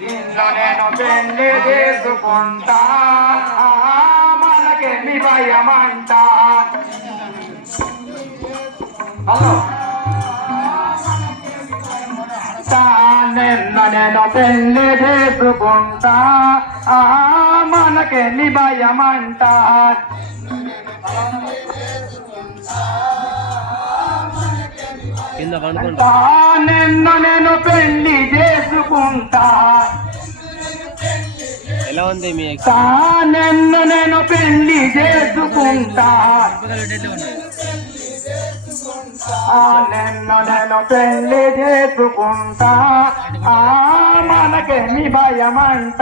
దీంట్లో నేను పెళ్లి చేసుకుంటా మనకేమి భయమంట. హలో నిన్న నేను పెళ్లి చేసుకుంటా మనకేమి భయమంట. నిన్న నేను పెళ్లి చేసుకుంటా ఎలా ఉంది మీ నిన్న నేను పెళ్లి చేసుకుంటా నిన్న నేను పెళ్లి చేసుకుంటా మనకేమి భయమంట.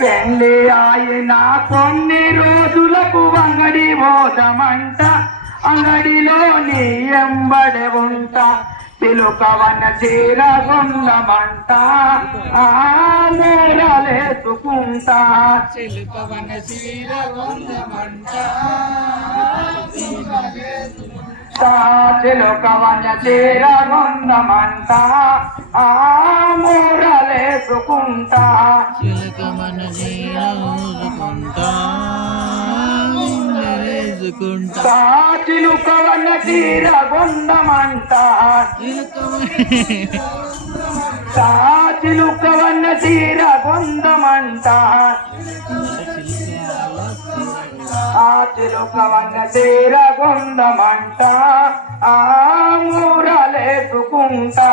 పెళ్లి అయిన కొన్ని రోజులకు అంగడి పోదామంట. అంగడిలో నీ ఎంబడి ఉంటా తిలుకవన చీర గుండమంట మూరలేసుకుంటా. చిలుకవన చీర గుండమంట చిలుకవన చీర గుండమంట మూరలేసుకుంటా. చిలుకవన చీర గుండమంట చిలుకవన చీర గుండమంట చిలుకవన చీర గుండమంట చిలుకవన చీర గుండమంట మూరలేసుకుంటా.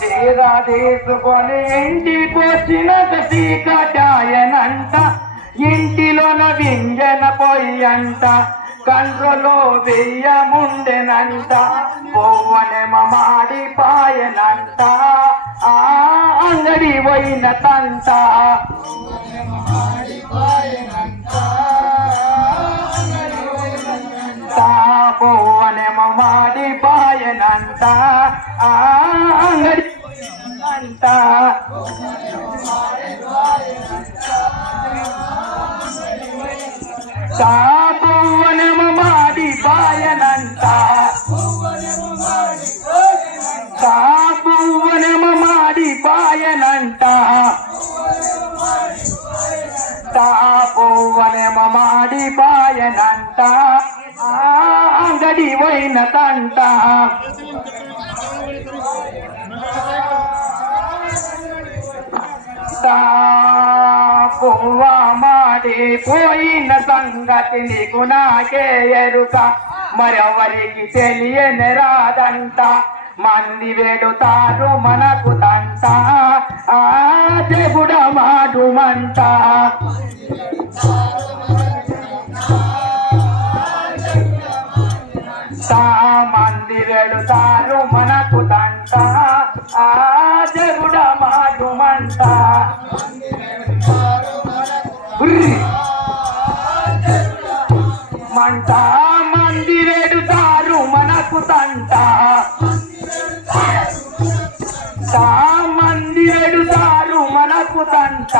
చీర తీసుకొని ఇంటికొచ్చిన చీకటాయనంట. ఇంటిలోన వింజన పొయ్యంట కండ్రులో బియ్యముండెనంట. పోవనెమ మాడిపాయనంట అంగడి పోయిన తంట. పోవనెమ మాడిపాయనంట అంగడి అంట. పువ్వనెమ మాడిపాయనంట పువ్వనెమ మాడిపాయనంట పువ్వనెమ మాడిపాయనంట అంగడి పోయిన తంట. పువ్వ మాడిపోయిన సంగతి నీకు నాకే ఎరుక మరెవరికి తెలియని రాదంట. మంది వేడుతారు మనకు తంట దేవుడ మాడుమంట. మంది వేడుతారు మనకు తంట దేవుడ మాడుమంట. మంట మంది వేడుతారు మనకు తంట మంది వేడుతారు మనకు తంట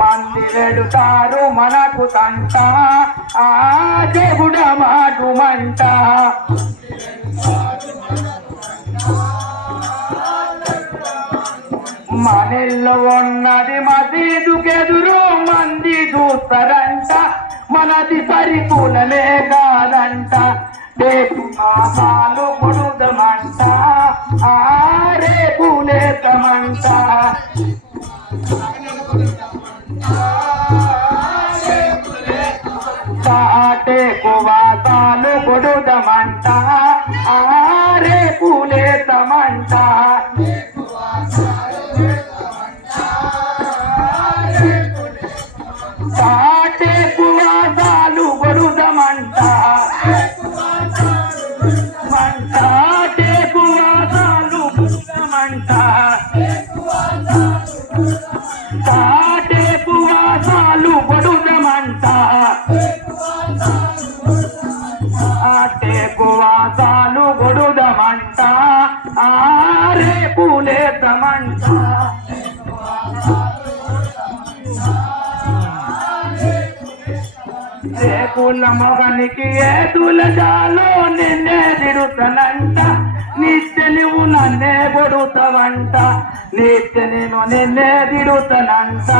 మంది వేడుతారు మనకు తంట దేవుడ మాడుమంట. మనెల్లో ఉన్నది మసీదుకెదురు మంది చూస్తారంట. మనది సరికూలనే కాదంట. రేపు ఆసాలు కొడుదమంట రేపు లేతమంట. రేపు వాసాలు కొడుదమంట రేపు లేతమంట. వాసాలు కొడుదమంట వాసాలు కొడుదమంట పూల మొగనికి ఏతుల జాలు నిన్నే తిడుతానంట నిత్య నువ్వు నన్నే కొడుతావంట నిత్య నేను నిన్నే తిడుతానంట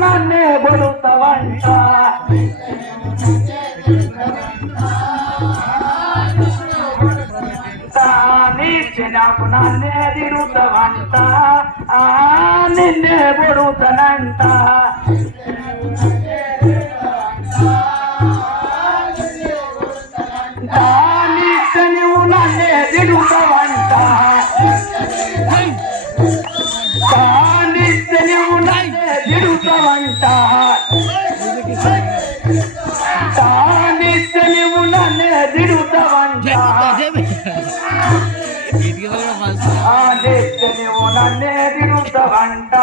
నన్నే కొడుతావంట నాకు నన్నే తిడుతావంట నిన్నే కొడుతానంట నిత్య నువ్వు నన్నే తిడుతావంట నిత్య నువ్వు నన్నే తిడుతావంట నిత్య నువ్వు నన్నే తిడుతావంట నిత్య నువ్వు నన్నే తిడుతావంట